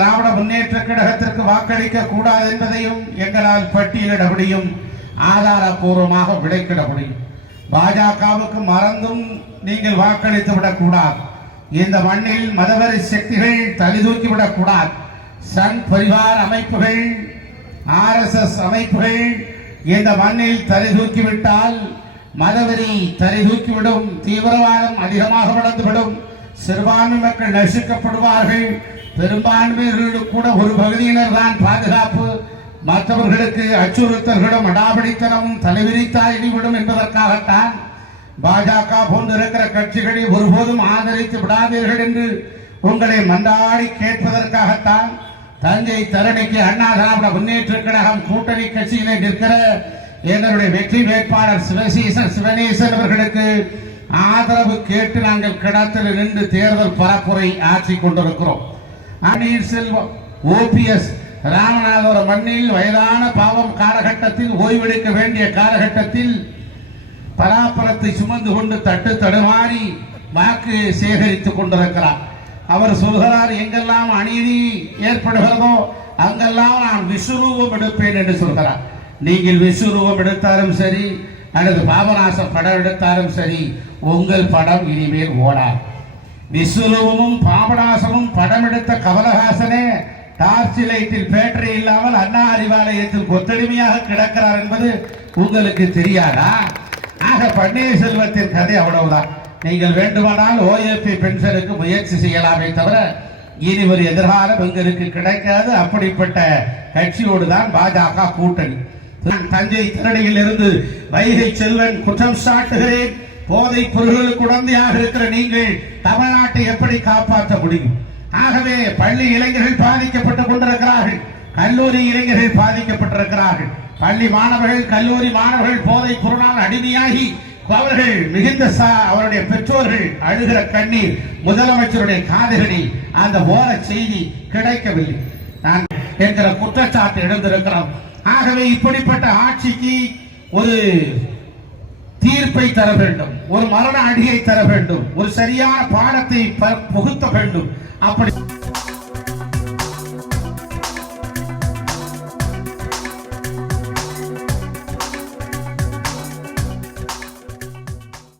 திராவிட முன்னேற்ற கழகத்திற்கு வாக்களிக்க கூடாது என்பதையும் எங்களால் பட்டியலிட முடியும். ஆதாரபூர்வமாக விடைக்கிட முடியும். பாஜகவுக்கு மறந்தும் நீங்கள் வாக்களித்து விடக்கூடாது. இந்த மண்ணில் மதவரி சக்திகள் தலிதூக்கி விடக்கூடாது. சன் பரிவார் அமைப்புகள் ஆர்எஸ்எஸ் அமைப்புகள் இந்த மண்ணில் தலை மதவெறி தலை தூக்கிவிடும் தீவிரவாதம் அதிகமாக வளர்ந்துவிடும் சிறுபான்மை மக்கள் நசுக்கப்படுவார்கள். பெரும்பான்மையர்களுக்கு கூட ஒரு பகுதியினர் தான் பாதுகாப்பு. மற்றவர்களுக்கு அச்சுறுத்தல்களும் அடாவடித்தனமும் தலைவிரித்தாகிவிடும் என்பதற்காகத்தான் பாஜக போன்று இருக்கிற கட்சிகளை ஒருபோதும் ஆதரித்து விடாதீர்கள் என்று உங்களை மன்றாடி கேட்பதற்காகத்தான் தஞ்சை தரணிக்கு அண்ணா திராவிட முன்னேற்ற கழகம் கூட்டணி கட்சியிலே நிற்கிற எங்களுடைய வெற்றி வேட்பாளர் சிவசீசன் சிவனேசன் அவர்களுக்கு ஆதரவு கேட்டு நாங்கள் கிடத்தில் நின்று தேர்தல் பரப்புரை ஆற்றி கொண்டிருக்கிறோம். அணியில் செல்வம் ஓபிஎஸ். ராமநாதபுரம் மண்ணில் வயதான பாவம் காலகட்டத்தில் ஓய்வெடுக்க வேண்டிய காலகட்டத்தில் பராப்பரத்தை சுமந்து கொண்டு தட்டு தடுமாறி வாக்கு சேகரித்துக் கொண்டிருக்கிறார். அவர் சொல்கிறார் எங்கெல்லாம் அநீதி ஏற்படுகிறதோ அங்கெல்லாம் நான் விஸ்வரூபம் எடுப்பேன் என்று சொல்கிறார். நீங்கள் விஸ்வரூபம் எடுத்தாலும் சரி அல்லது பாபநாசம் படம் எடுத்தாலும் சரி உங்கள் படம் இனிமேல் ஓடாது. விஸ்வரூபமும் பாபநாசமும் படம் எடுத்த கமலஹாசனே டார்ச் லைட்டில் பேட்டரி இல்லாமல் அண்ணா அறிவாலயத்தில் கொத்தடிமையாக கிடக்கிறார் என்பது உங்களுக்கு தெரியாதா? ஆக பன்னீர்செல்வத்தின் கதை அவ்வளவுதான். நீங்கள் வேண்டுமானால் ஓஏபி பென்ஷனுக்கு முயற்சி செய்யலாமே தவிர இனி ஒரு எதிர்காலம் எங்களுக்கு கிடைக்காது. அப்படிப்பட்ட கட்சியோடு தான் பாஜக கூட்டணி. நான் தஞ்சை திரணியில் இருந்து வைகை செல்வன் குற்றம் சாட்டுகிறேன். போதை பொருள்களுக்கு உடந்தையாக இருக்கிற நீங்கள் தமிழ்நாட்டை எப்படி காப்பாற்ற முடியும்? ஆகவே பள்ளி இளைஞர்கள் பாதிக்கப்பட்டுக் கொண்டிருக்கிறார்கள். கல்லூரி இளைஞர்கள் பாதிக்கப்பட்டிருக்கிறார்கள். பள்ளி மாணவர்கள் கல்லூரி மாணவர்கள் போதை பொருளால் அடிமையாகி அவர்கள் மிகுந்த சா- அவருடைய பெற்றோர்கள் அழுகிற கண்ணீர் முதலமைச்சருடைய காதுகளில் அந்த ஓர செய்தி கிடைக்கவில்லை. நான் என்கிற குற்றச்சாட்டு எழுந்திருக்கிறோம். ஆகவே இப்படிப்பட்ட ஆட்சிக்கு ஒரு தீர்ப்பை தர வேண்டும். ஒரு மரண அடியை தர வேண்டும். ஒரு சரியான பாடத்தை ப- புகுத்த வேண்டும். அப்படி